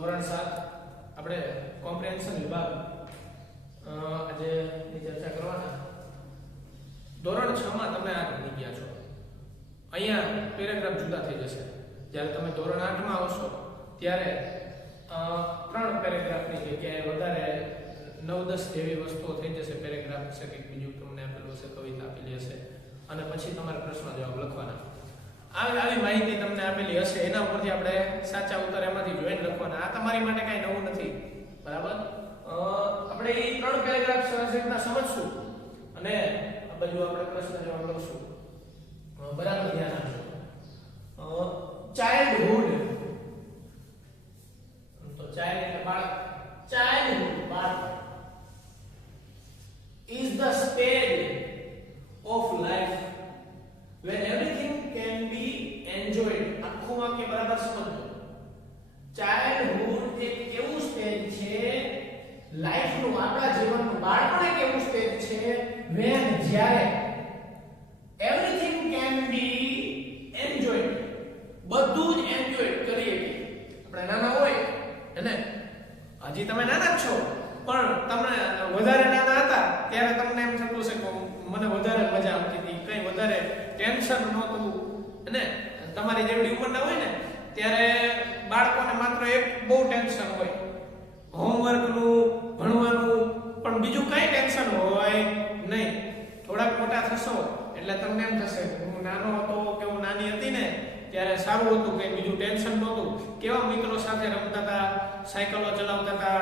ધોરણ 7 આપણે કોમ્પ્રિહેન્શન વિભાગ આજે ની ચર્ચા કરવાના. ધોરણ 6 માં તમે આ ભણી ગયા છો. અહીંયા પેરેગ્રાફ જુદા થઈ જશે. જ્યારે તમે ધોરણ 8 માં આવશો ત્યારે 3 પેરેગ્રાફની જગ્યાએ વધારે 9-10 જેવી વસ્તુઓ થઈ જશે. પેરેગ્રાફ છે કે બીજું તમને આપેલું છે, કવિતા આપેલી હશે અને પછી તમારે પ્રશ્ન જવાબ લખવાના. આવી માહિતી તમને આપેલી હશે, એના ઉપરથી આપણે સાચા ઉત્તર એમાંથી જોઈને લખવાના. આ તમારી માટે કઈ નવું નથી, બરાબર? આપણે એ 3 પેરેગ્રાફ સરસ રીતના સમજશું અને આ બાજુ આપણે પ્રશ્ન જવાબ લખશું. બરાબર ધ્યાન આપજો. ચાઇલ્ડહુડ, તો ચાઇલ્ડ એટલે બાળક. ચાઇલ્ડહુડ બાળક is the stage of life when everything can be enjoyed. આખું વાક્ય બરાબર સમજો. ચાઇલ્ડહુડ એક એવું સ્ટેજ છે લાઈફનું, આપણા જીવનનું. બાળપણ એક એવું સ્ટેજ છે when જ્યારે everything can be enjoyed, બધું જ એન્જોય કરીએ. આપણે નાના હોય અને હજી તમે નાના જ છો, પણ તમને વધારે નાના હતા ત્યારે તમને એમ થતું છે કે મને વધારે મજા આવતી હતી, કઈ વધારે ટેન્શન નહોતું. અને તમારી જેવડી ઉંમરના હોય ને ત્યારે બાળકોને માત્ર એક બહુ ટેન્શન હોય, હોમવર્કનું, ભણવાનું, પણ બીજું કઈ ટેન્શન હોય નહીં. થોડાક મોટા થશો એટલે તમને એમ થશે હું નાનો હતો કે હું નાની હતી ને ત્યારે સારું હતું, કે બીજું ટેન્શન નહોતું. કેવા મિત્રો સાથે રમતા હતા, સાયકલો ચલાવતા હતા,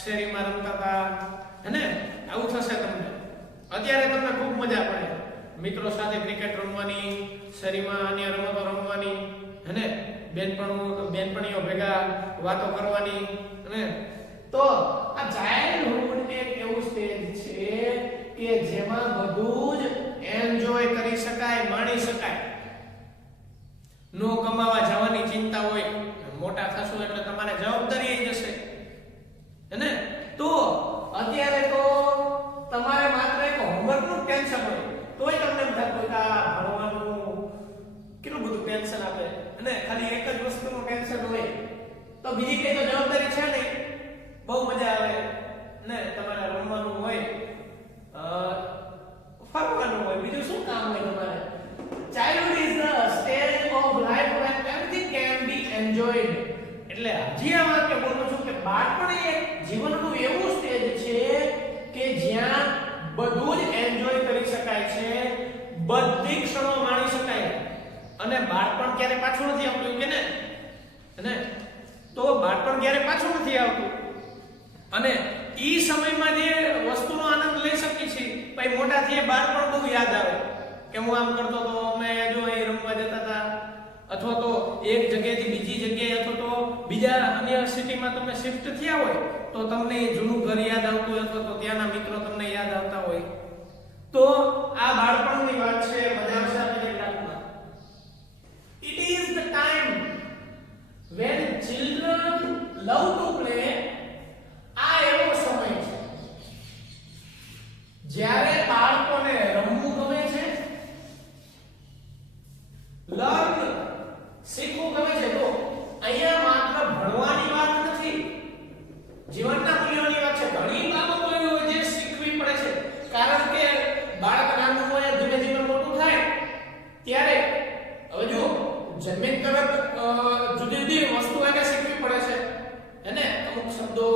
શેરીમાં રમતા હતા, હેને? આવું થશે તમને. અત્યારે તમને ખૂબ મજા પડે મિત્રો સાથે ક્રિકેટ રમવાની, શેરીમાં અન્ય રમતો રમવાની, હેને? બેનપણીઓ ભેગા વાતો કરવાની. અને તો આ ચાઇલ્ડહુડ એક એવું સ્ટેજ છે કે જેમાં બધું જ એન્જોય કરી શકાય, માણી શકાય. નો કમાવા જવાની ચિંતા હોય, મોટા થશો એટલે તમારે જવાબદારી આવી જશે, હેને? તો અત્યારે તો તમારે માત્ર એક હોમવર્કનું ટેન્શન હોય, તોય તમને એમ થતું હોય કે આ ભણવાનું કેટલું બધું ટેન્શન આપે, અને ખાલી એક જ વસ્તુનું ટેન્શન હોય તો બીજી કઈ તો જવાબદારી છે નહીં. બહુ મજા આવે ને, તમારે રમવાનું હોય, ફરવાનું હોય, બીજું શું કામ હોય તમારે? Childhood is the stage of life when everything can be enjoyed. એટલે હજી આ વાક્ય બોલું છું કે બાળપણ એ જીવનનું એવું સ્ટેજ છે કે જ્યાં બધું જ એન્જોય કરી શકાય છે, બધી ક્ષણો માણી શકાય. અને બાળપણ ક્યારે પાછું નથી આવતું કે ને? અને તો બાળપણ ક્યારે પાછું નથી આવતું, અને ઈ સમયમાં જે વસ્તુનો આનંદ લઈ શકીએ છીએ, પછી મોટા થઈએ બાળપણ બહુ યાદ આવે કે હું આમ કરતો તો, અમે જો અહીં રમવા જતા હતા, અથવા તો એક જગ્યાએથી બીજી જગ્યાએ, અથવા તો બીજા અન્ય સિટીમાં તમે શિફ્ટ થયા હોય તો તમને જૂનું ઘર યાદ આવતું હોય, અથવા તો ત્યાંના મિત્રો તમને યાદ આવતા હોય. તો આ બાળપણની વાત છે. મજા આવશે આ પેરેગ્રાફમાં. It is the time when children love to play. આ એવો સમય છે જ્યારે બાળકોને રમવું ગમે છે, લર્ન શીખવું ગમે છે. તો અહીંયા માત્ર ભણવાની વાત નથી, જીવનના મૂલ્યોની વાત છે. ઘણી બાબતો એવી હોય જે શીખવી પડે છે, કારણ કે બાળક નાનું હોય, ધીમે ધીમે મોટું થાય ત્યારે હવે જો જન્મે તરત જુદી જુદી વસ્તુ એને શીખવી પડે છે, હેને? અમુક શબ્દો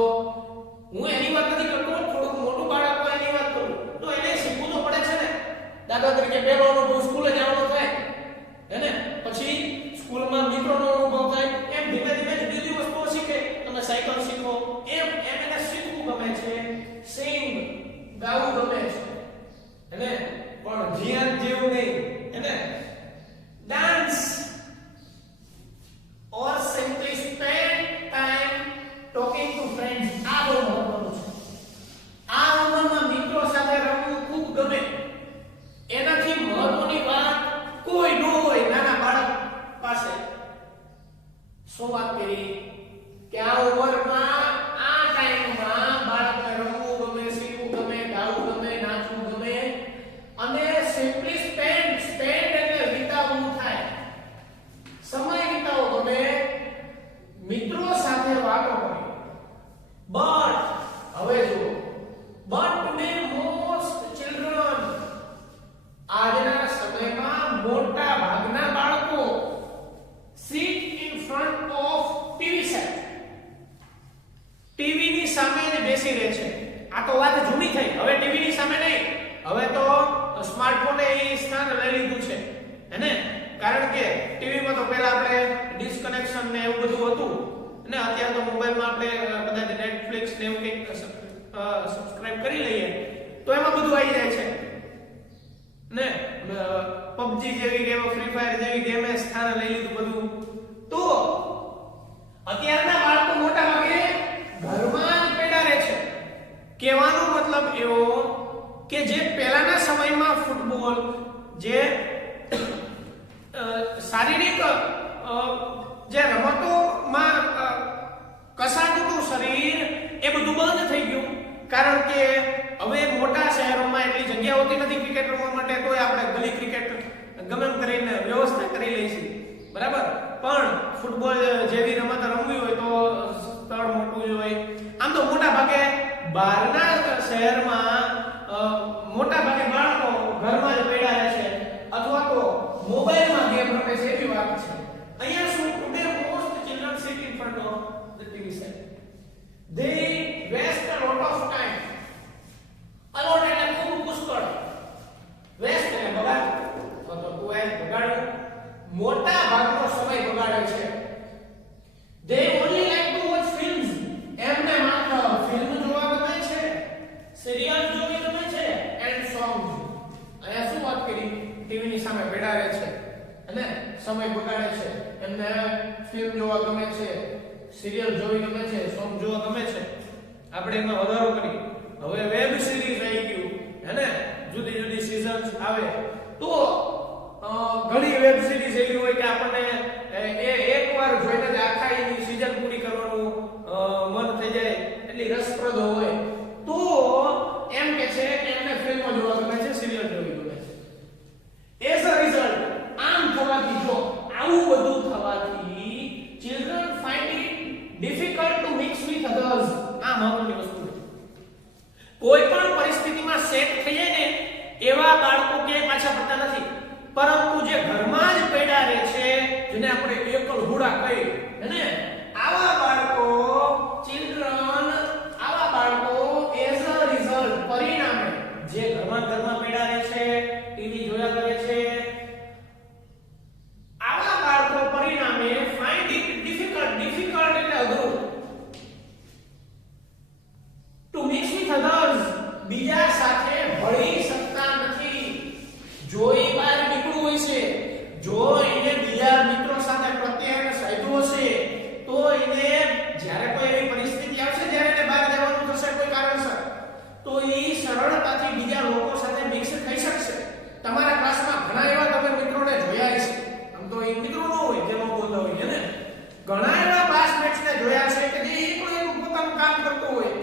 હું એની વાત નથી કરતો, થોડુંક મોટું બાળક હોય એની વાત કરું, તો એને શીખવું તો પડે છે ને. દાખલા તરીકે પહેલો અનુભવ સ્કૂલે જવાનો થાય, હેને? પછી સ્કૂલમાં મિત્રોનો અનુભવ થાય, એમ ધીમે ધીમે જુદી જુદી વસ્તુઓ શીખે. તમે સાયકલ શીખો, એમ એને શીખવું ગમે છે, સિંગ ગાવું ગમે છે, હેને? પણ ધ્યાન જેવું નહીં, હેને? Dance or simply spend time talking to friends. આ બહુ મહત્વનું છે. આ ઉંમરમાં મિત્રો સાથે રમવું ખૂબ ગમે. એનાથી મહત્વની વાત કોઈ ન હોય નાના બાળક પાસે. શું વાત કરી કે આ ઉંમરમાં, આ ટાઈમમાં બાળકને રમવું ગમે, શીખવું ગમે, ગાવું ગમે, નાચવું ગમે, અને simply spend એટલે વિતાવવું થાય, સમય વિતાવવો ગમે, મિત્રો સાથે વાતો બેસી રહે છે. આ તો વાત જૂની થઈ. હવે ટીવી ની સામે નહીં, હવે તો સ્માર્ટફોને એ સ્થાન લઈ લીધું છે, હેને? કારણ કે ટીવી માં તો પહેલા આપણે ડિસ્કનેક્શન ને એવું બધું હતું, ને અત્યારે તો મોબાઈલમાં આપણે કદાચ નેટફ્લિક્સ ને એવું કંઈક સબસ્ક્રાઇબ કરી લઈએ તો એમાં બધું આવી જાય છે ને. પબજી જેવી ગેમ, ફ્રી ફાયર જેવી ગેમે સ્થાન લઈ લીધું બધું. તો અત્યારના બાળકો મોટા ભાગે ઘરમાં જ પડ્યા રહે છે. કહેવાનો મતલબ એવો કે જે પહેલાના સમયમાં ફૂટબોલ, જે શારીરિક જે રમતોમાં કસાતું હતું શરીર, એ બધું બંધ થઈ ગયું. કારણ કે હવે મોટા શહેરોમાં એટલી જગ્યા હોતી નથી ક્રિકેટ રમવા માટે, તોય આપણે ગલી ક્રિકેટ ગમે એમ કરીને વ્યવસ્થા કરી લઈએ છીએ, બરાબર? પણ ફૂટબોલ જેવી રમત રમવી હોય તો સ્થળ મોટું જ હોય. આમ તો મોટા ભાગે બહારના શહેરમાં મોટા ભાગે બાળકો ઘરમાં જ પડ્યા રહે છે અથવા તો મોબાઈલમાં ગેમ રમે છે, એવી વાત છે. અહીંયા શું, today most children sit in front of the TV set. They waste a lot of time. A lot એટલે ખૂબ પુષ્કળ. waste એટલે બગાડ, તો બગાડવું, મોટા ભાગનો સમય બગાડે છે. They only like to watch films. એમને માત્ર ફિલ્મ જોવા ગમે છે, સિરિયલ જોવી ગમે છે, and songs. અહીંયા શું વાત કરી? ટીવી ની સામે બેઠા રહે છે અને સમય બગાડે છે. એમને ફિલ્મ જોવા ગમે છે, સિરિયલ જોવી ગમે છે, સોંગ જોવા ગમે છે. આપણે એમાં વધારો કરી, હવે વેબ સિરીઝ આવી ગયું, હેને? જુદી જુદી સીઝન્સ આવે તો ઘણી વેબ સિરીઝ એવી હોય કે આપણને એકવાર જોઈને જ આખા એની સીઝન પૂરી કરવાનું મન થઈ જાય, એટલી રસપ્રદ હોય. તો એમ કે છે કે એમને ફિલ્મો જોવા ગમે છે, સિરિયલ જોવી ગમે છે. એઝ અ રિઝલ્ટ, આમ થવાથી, જો આવું બધું થવાથી children find it difficult to mix with others. આ મહત્વની વસ્તુ છે. કોઈ પણ પરિસ્થિતિમાં સેટ થઈ જાય ને એવા બાળકો કે પાછા પડતા નથી. પરંતુ જે ઘરમાં જ પડ્યા રહે છે, જેને આપણે એકલહુડા કહીએ, હેને? આવા બાળકો, children, આવા બાળકો એઝ અ રિઝલ્ટ, પરિણામે, જે ઘરમાં પડ્યા રહે છે, ટીવી જોયા કરે છે, આવા બાળકો પરિણામે find it difficult એટલે અઘરું, to mix with others, બીજા સાથે ભળી શકતા નથી. જો એ બહાર નીકળવું હોય છે, જો એને બીજા મિત્રો સાથે પ્રત્યયન સાધવું હશે, તો એને જ્યારે કોઈ એવી પરિસ્થિતિ આવશે, જ્યારે એને બહાર જવાનું થશે કોઈ કારણસર, તો એ સરળતાથી બીજા લોકો સાથે મિક્સ થઈ શકશે. તમારા ક્લાસમાં ઘણા એવા તમે મિત્રોને જોયા હશે, આમ તો એ મિત્રો ન હોય જેનો બોલતા હોય, ને ઘણા એવા ક્લાસમેટ્સને જોયા છે કે જે એકલો એનું પોતાનું કામ કરતો હોય,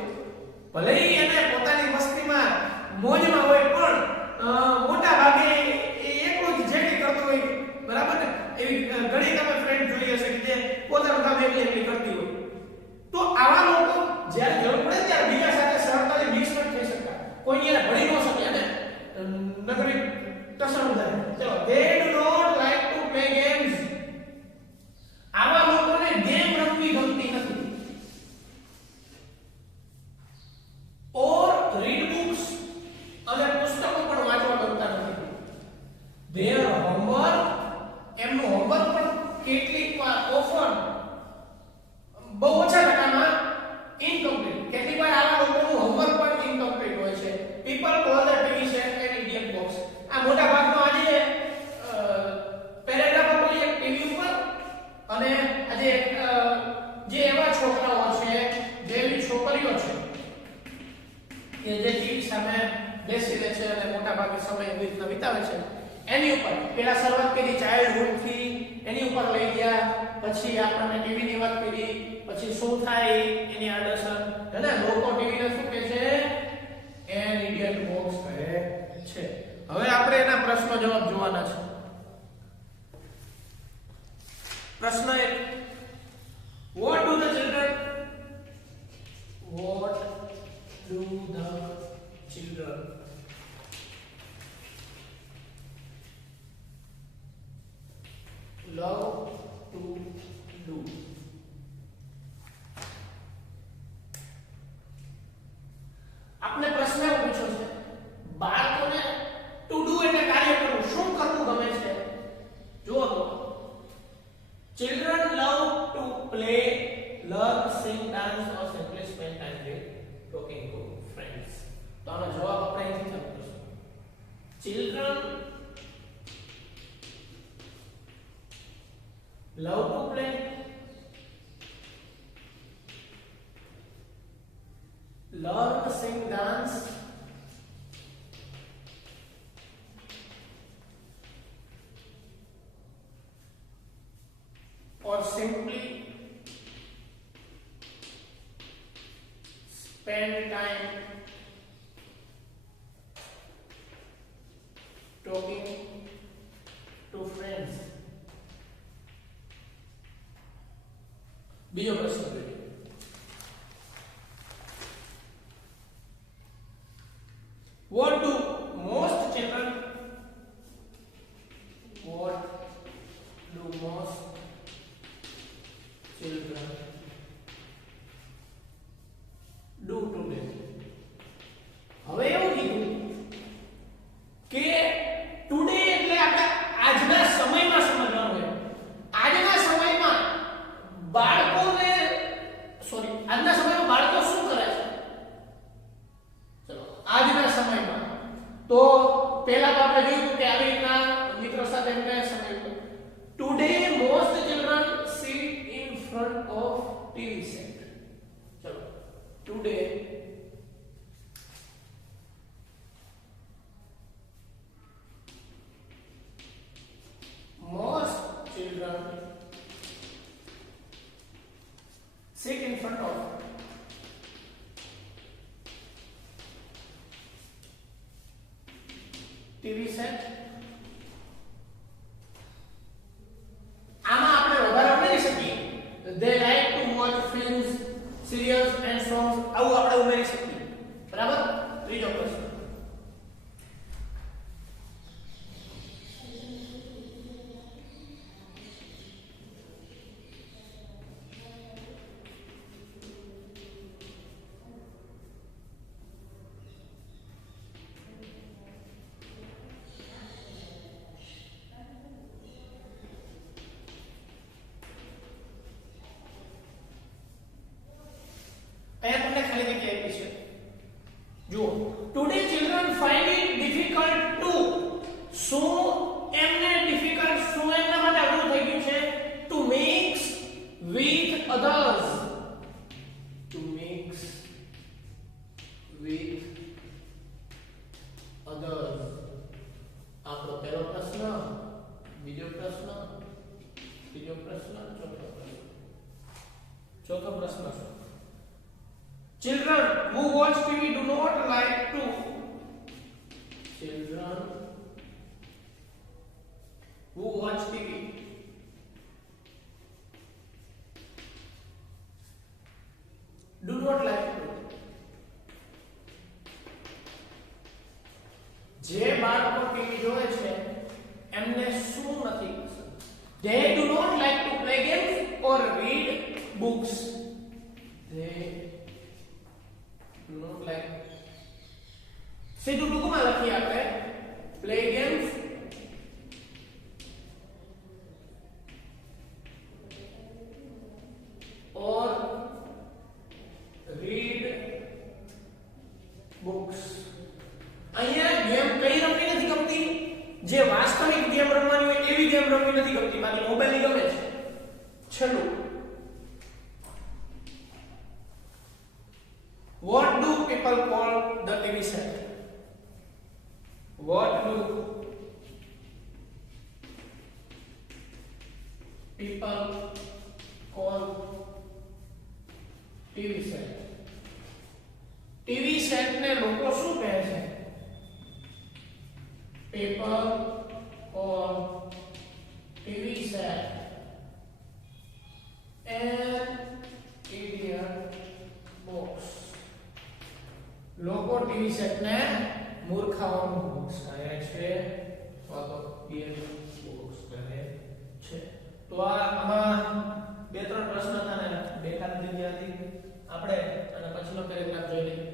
ભલે એને પોતાની મસ્તીમાં મોજમાં હોય, પણ મોટા ભાગે એ એકલો જ જે કંઈ કરતો હોય, બરાબર ને? એવી ઘણી તમે ફ્રેન્ડ જોઈ હશે કે જે પોતાનું કામ એકલી કરતી હોય. તો આવા લોકો જ્યારે જરૂર પડે ત્યારે બીજા સાથે સરળતાથી મિક્સ ન થઈ શકતા, કોઈ એને ભળી ન શકે, ને નગરી ટસણ થાય. ચલો, they do not like to play games. આવા લોકોને ગેમ રમવી ગમતી નથી. or read books, અને પુસ્તકો પણ વાંચવા ગમતા નથી. their homework, એમનું હોમવર્ક પણ કેટલીક વાર ઓફર બહુ ઓછા ટકામાં ઇનકમ્પ્લીટ. કેટલીક વાર આવા લોકોનું હોમવર્ક પણ ઇનકમ્પ્લીટ હોય છે. people call the TV set an idiot box. આ મોટા ભાગનો આજે પેરેગ્રાફ આપેલી એક ટીવી ઉપર, અને આજે જે એવા છોકરાઓ છે, જેવી છોકરીઓ છે કે જે ટીવી સામે બેસી રહે છે અને મોટા ભાગે સમય વિતાવે છે, એની ઉપર પેલા શરૂઆત કરી ચાઇલ્ડહુડ થી, એની ઉપર લઈ ગયા, પછી આપણને ટીવી ની વાત કરી, પછી શું થાય એની આડઅસર, અને લોકો ટીવી ને શું કહે છે? એન ઇડિયટ બોક્સ કહે છે. હવે આપણે એના પ્રશ્નો જવાબ જોવાના છે. પ્રશ્ન 1, what do the children love to do? તો આનો જવાબ આપણે અહીંથી ચાલુ કરશું. Children love to play, learn, sing, dance, or simply spend time talking to friends. બીજો પ્રશ્ન જોઈએ. What do most children do today? હવે એવું કીધું કે ટુડે એટલે આપણે આજના સમયમાં સમજવાનું છે. આજના સમયમાં બાળકોને આજના સમયમાં બાળકો શું કરે છે? ચલો આજના સમયમાં તો પહેલા તો આપણે જોયું કે આવી રીતના મિત્રો સાથે એમને સમય today most children sit in front of TV set. ચલો today most children sit in front of TV set. આમાં આપણે વધારે ઉમેરી શકીએ. They like to watch films, serials and songs. આવું આપણે ઉમેરી શકીએ. બરાબર? ત્રીજો પ્રશ્ન. અહીંયા તમને ખાલી જગ્યા આપી છે. જુઓ, today children find it difficult to. શું એમને ડિફિકલ્ટ શું એમના માટે અઘરું થઈ ગયું છે? To mix with others. To mix with others. આપણો પહેલો પ્રશ્ન, બીજો પ્રશ્ન, ત્રીજો પ્રશ્ન, ચોથો પ્રશ્ન. ચોથો પ્રશ્ન છે Children who watch TV do not like to. Children who watch TV do not like to. જે બાળકો ટીવી જોવે છે એમને શું નથી પસંદ? They do not like to play games or read books. They do not like. સીધું ટૂંકમાં લખીએ આપણે play games or read books. અહીંયા ગેમ કઈ રમવી નથી ગમતી? જે વાસ્તવિક ગેમ રમવાની હોય એવી ગેમ રમવી નથી ગમતી, બાકી મોબાઈલ ની ગમે છે. છેલ્લું, what do people call the TV set? What do people call TV set? TV set ને લોકો શું કહે છે? People call TV set an idiot box. લોકો ટીવી સેટ ને મૂર્ખાઓનું બોક્સ કહે છે અથવા તો ઇડિયટ બોક્સ કહે છે. તો આમાં બે ત્રણ પ્રશ્ન હતા ને બે ખાલી જગ્યા હતી. આપણે અને પછીનો પેરેગ્રાફ જોઈ લઈએ.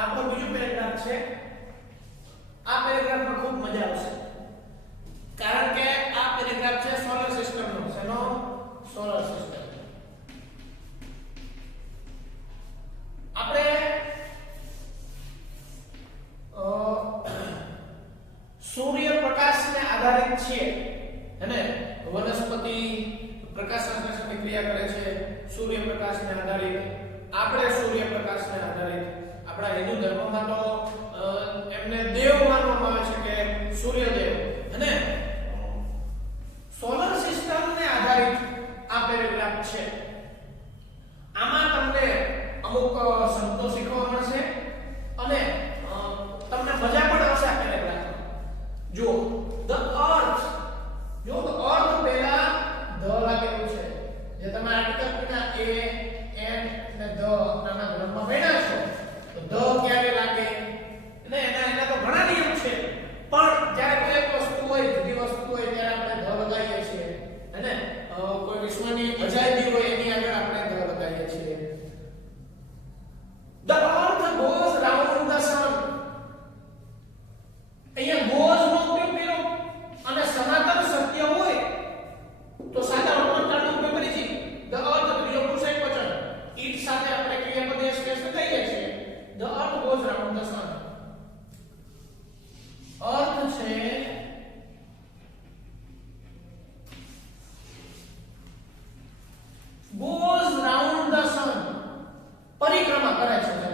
આપણો બીજો પેરેગ્રાફ છે. આ પેરેગ્રાફમાં ખૂબ મજા આવશે કારણ કે આ પેરેગ્રાફ છે સોલર સિસ્ટમનો. શેનો? Solar system. થતી પ્રકાશ સંશ્લેષણની ક્રિયા કરે છે સૂર્યપ્રકાશને આધારિત. આપણે સૂર્યપ્રકાશને આધારિત આપણા હિન્દુ ધર્મમાં તો એમને દેવ માનવામાં આવે છે કે સૂર્યદેવ. અને સોલર સિસ્ટમને આધારિત આ પેરેગ્રાફ છે. આમાં તમને અમુક શબ્દો શીખવા મળશે અને તમને મજા પણ આવશે આ પેરેગ્રાફ. જો ધ અર્થ, જો ધ અર્થ પહેલા ધ લાગેલું છે જે તમે આર્ટિકલ ના એ એન અને ધ નાના ગ્રંથમાં ભણ્યા છો. તો ધ ક્યારે લાગે ને એના તો ઘણા નિયમ છે, પણ જ્યારે કોઈ એક વસ્તુ હોય, જુદી વસ્તુ હોય ત્યારે આપણે ધ લગાવીએ છીએ. અને કોઈ વિશ્વની અજાયબી હોય એની આગળ આપણે ધ લગાવીએ છીએ. The earth goes round the sun. અહીંયા goes નો ઉપયોગ કર્યો અને સનાતન સત્ય હોય તો સાદા વર્તમાનકાળનો ઉપયોગ કરી છે. The earth ક્રિયા પુરુષ એકવચન it સાથે આપણે ક્રિયાપદ શ્રેષ્ઠ લઈએ છીએ. The earth goes round the sun. અર્થ છે goes round the sun, પરિક્રમા કરે છે.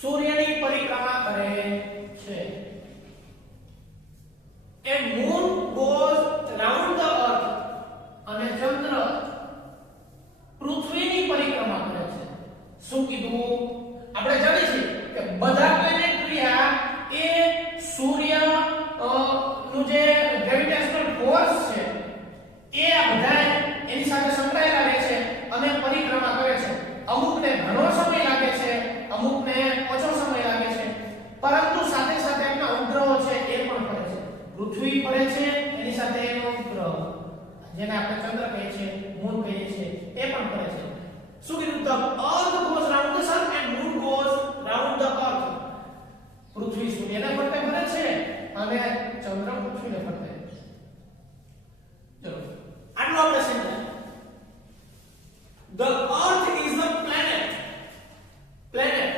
સૂર્યની પરિક્રમા કરે છે. એ moon goes round the earth અને ચંદ્ર પૃથ્વીની પરિક્રમા કરે છે. શું કીધું? આપણે જાણીએ છીએ કે બધા પ્લેનેટ ક્રિયા એ સૂર્ય નું જે ગ્રેવિટેશનલ ફોર્સ છે એ આ બધા એની સાથે સંકળાયેલા રહે છે અને પરિક્રમા કરે છે. અમુકને ઘણો સમય લાગે છે, અમુકને ઓછો સમય લાગે છે, પરંતુ સાથે સાથે એમના ઉપગ્રહો છે એ પણ ફરે છે. પૃથ્વી ફરે છે, એની સાથે એનો ઉપગ્રહ જેને આપણે ચંદ્ર કહીએ છીએ, મૂન કહીએ છીએ, એ પણ ફરે છે. શું કીધું? The earth goes round the sun and moon goes round the earth. પૃથ્વી સૂર્યને ફરતે ફરે છે અને ચંદ્ર પૃથ્વીને ફરતે. ચલો આટલું આપણે સમજાય. The earth is a planet. Planet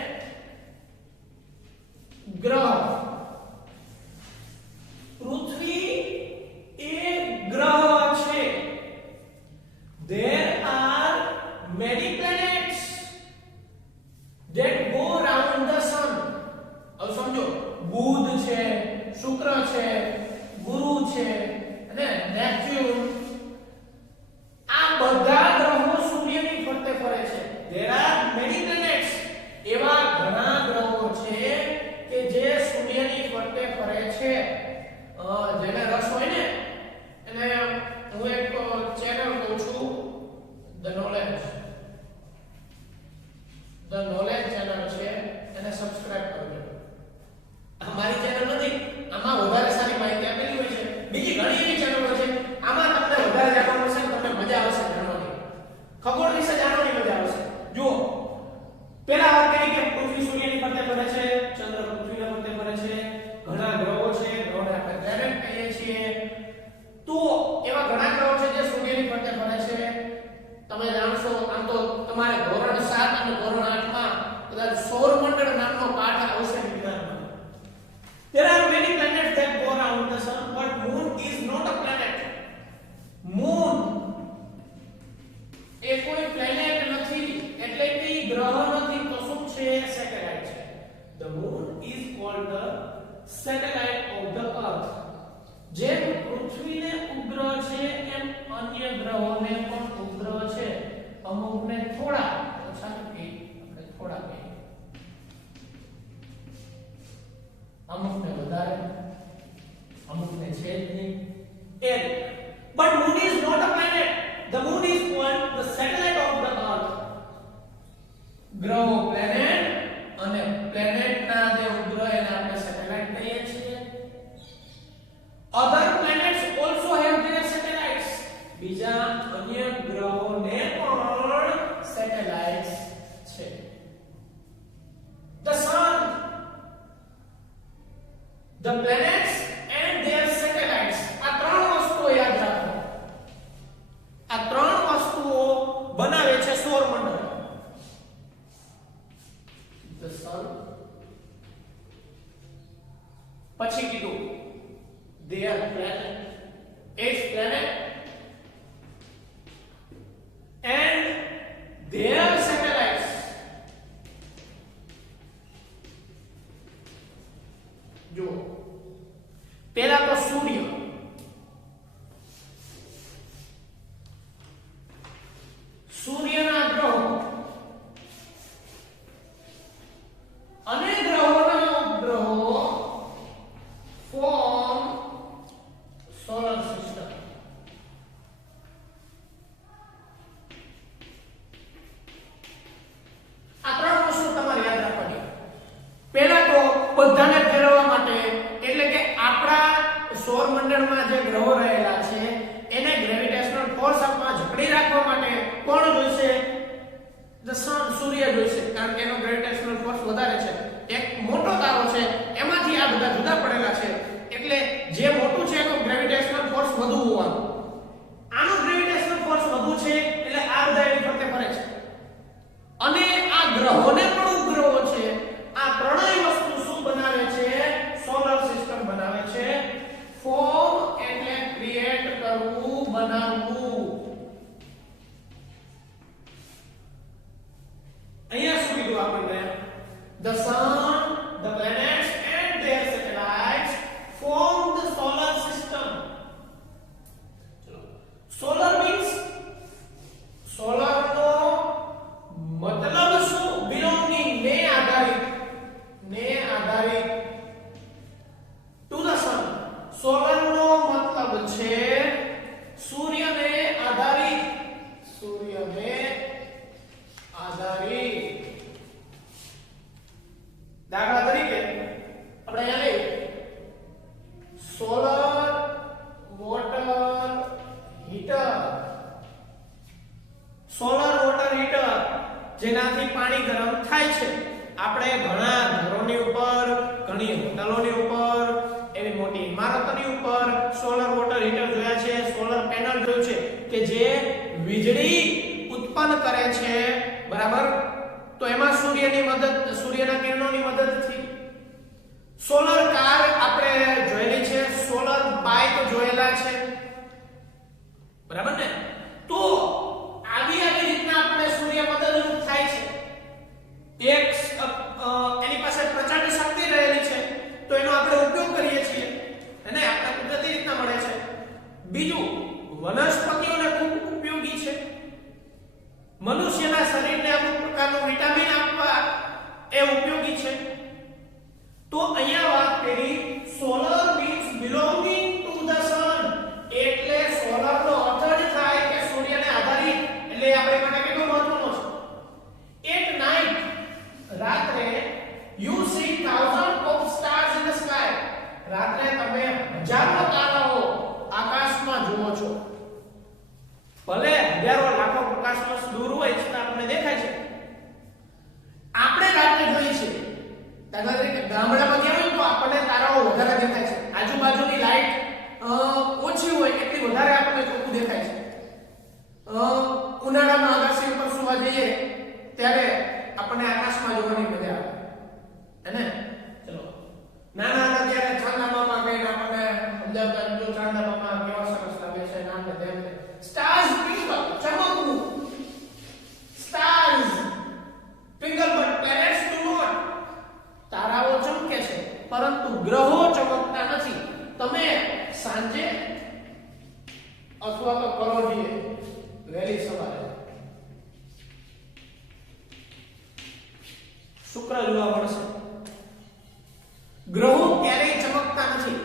ગ્રહ. પૃથ્વી એ ગ્રહ છે. There are many planets that go round the sun. હવે સમજો, બુધ છે, શુક્ર છે, ગુરુ છે અને નેપચ્યુન, આ બધા ગ્રહો સૂર્યની ફરતે ફરે છે. There are many planets. એવા ઘણા ગ્રહો છે કે જે સૂર્યની ફરતે ફરે છે. જેને રસ હોય ને એને હું એક ચેનલ કહું છું, the knowledge. The knowledge channel છે, એને સબસ્ક્રાઇબ કરજો. અમારી ચેનલ નથી, આમાં વધારે સારી માહિતી આપેલી હોય છે. બીજી ઘણી એવી ચેનલો છે, આમાં તમને વધારે જાણવા મળશે, તમને મજા આવશે જાણવાની. ખગોળ વિશે જાણવાની મજા આવશે. જુઓ, પહેલા વાત કરી કે પૃથ્વી સૂર્યની ફરતે ફરે છે, ચંદ્ર પૃથ્વીના ફરતે ફરે છે, ઘણા ગ્રહો છે, ગ્રહોને આપણે પ્લેનેટ કહીએ છીએ. તો એવા ઘણા ગ્રહો છે જે સૂર્યની ફરતે ફરે છે. તમે જાણશો, આમ તો તમારે ધોરણ 7 અને ધોરણ 8 માં કદાચ સૌરમંડળ નામનો પાઠ આવશે વિજ્ઞાનમાં. There are many planets that go around the sun, but moon is not a planet. Moon એ કોઈ પ્લેનેટ નથી, એટલે કે ગ્રહ નથી, તો શું છે? સેટેલાઇટ છે. The moon is called the satellite of the earth. જેમ પૃથ્વીને ઉપગ્રહ છે એમ અન્ય ગ્રહોને પણ ઉપગ્રહ છે. અમુકને થોડા ઓછા કહીએ, આપણે થોડા કહીએ, અમુકને વધારે, અમુકને છે જ નહીં. But moon is not a planet. The moon is called the satellite of the earth. ગ્રહો પ્લેનેટ અને પ્લેનેટના જે ઉપગ્રહ એને આપણે સેટેલાઇટ કહીએ છીએ. Other planets also have their satellites. બીજા અન્ય ગ્રહોને પણ સેટેલાઇટ્સ છે. The sun, the planets and their satellites. આ ત્રણ વસ્તુઓ યાદ રાખો. આ ત્રણ વસ્તુઓ બનાવે છે સૌરમંડળ. The sun, પછી કીધું they are planet, its solar system. આ ત્રણ વસ્તુ તમારે યાદ રાખવાની. પહેલા તો બધાને ફેરવવા માટે એટલે કે આપણા સૌરમંડળમાં જે ગ્રહો રહેલા છે એને ગ્રેવિટેશનલ ફોર્સ આપવા જકડી રાખવા માટે કોણ જોઈશે? સૂર્ય જોઈશે, કારણ કે એનો ગ્રેવિટેશનલ ફોર્સ વધારે છે. એક મોટો તારો છે એમાંથી આ બધા જુદા પડેલા છે એટલે જે મોટું છે એનો ગ્રેવિટેશનલ ફોર્સ વધુ હોવાનો. આનો ગ્રેવિટેશનલ ફોર્સ વધુ છે એટલે આ બધા એની ફરતે ફરે છે અને આ ગ્રહોને પણ ઉપગ્રહો છે. આ ત્રણેય વસ્તુ શું બનાવે છે? સોલર સિસ્ટમ બનાવે છે. ફોર્મ એટલે ક્રિએટ કરવું, બનાવવું. અહીંયા શું કીધું આપણને? The sun, the planets and their satellites form the solar system. Solar means solar નો મતલબ શું? belonging, ને આધારિત to the sun. સોલર નો મતલબ છે સૂર્યને આધારિત. દાખલા તરીકે આપણે અહીંયા લઈએ solar water heater. Solar water heater જેનાથી પાણી ગરમ થાય છે. આપણે ઘણા ઘરોની ઉપર, ઘણી હોટલોની ઉપર, એવી મોટી ઇમારતોની ઉપર સોલર વોટર હીટર જોયા છે, સોલર પેનલ જોયું છે કે જે વીજળી ઉત્પન્ન કરે છે. બરાબર? તો એમાં સૂર્યના કિરણોની મદદથી. સોલર કાર આપણે જોયેલી છે, સોલર બાઇક જોયેલા છે. બરાબર ને? તો આવી રીતના આપણે સૂર્ય મદદરૂપ થાય છે. એક એની પાસે પ્રચંડ શક્તિ રહેલી છે તો એનો આપણે ઉપયોગ કરીએ છીએ અને આપણે કુદરતી રીતના મળે છે. બીજું, વનસ્પતિઓને ખૂબ ઉપયોગી છે. મનુષ્યના શરીરને અમુક પ્રકારનું વિટામિન આપવા એ ઉપયોગી છે. તો અહીંયા વાત કરી solar means belonging to the sun. એટલે સોલર નો અર્થ જ થાય કે સૂર્યને આધારિત. એટલે આપણે માટે કેટલો મહત્વનો છે. એટ નાઇટ, રાત્રે, you see thousands of stars in the sky. રાત્રે તમે હજારો તારાઓ આકાશમાં જુઓ છો. ભલે હજારો લાખો પ્રકાશ વર્ષ દૂર હોય છતાં આપણને દેખાય છે. આપણે રાત્રે જોઈએ છે. દાખલા તરીકે ગામડામાં ગયા હોય તો આપણને તારાઓ વધારે દેખાય છે. આજુબાજુની લાઈટ ઓછી હોય એટલી વધારે આપણને ચોખ્ખું દેખાય છે. ઉનાળામાં આકાશી ઉપર સુવા જઈએ ત્યારે આપણને આકાશમાં જોવાની મજા આવે. હે ને? ચલો નાના ત્યારે ચાંદામામાં કહીને આપણને સમજાવતા જો ચાંદામામાં કેવા સરસ લાગે છે નામ ને તેમ. સ્ટાર્સ twinkle, ચમકવું. Stars twinkle but planets do not. તારાઓ ચમકે છે પરંતુ ગ્રહો ચમકતા નથી. તમે સાંજે અથવા તો પરોઢિયે વહેલી સવારે શુક્ર જોવા મળશે. ગ્રહો ક્યારેય ચમકતા નથી.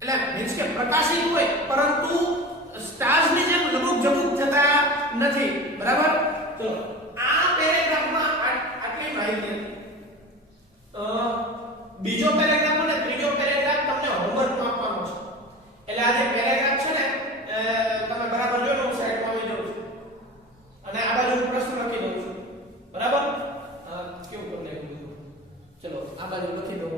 એટલે મીન્સ કે પ્રકાશિત હોય પરંતુ સ્ટાર્સ ની જેમ લબુક ઝબુક થતા નથી. બરાબર? ચલો આ પેરેગ્રાફમાં આટલી માહિતી. બીજો પેરેગ્રાફ અને ત્રીજો પેરેગ્રાફ તમને હોમવર્ક આપવાનો છે. એટલે આ જે પેરેગ્રાફ છે ને તમે બરાબર જોજો. હું સાઈડમાં આવી જાઉં છું અને આ બાજુ પ્રશ્ન લખી દઉં છું. બરાબર? કેવું કરી નાખ્યું? ચલો આ બાજુ લખી દઉં.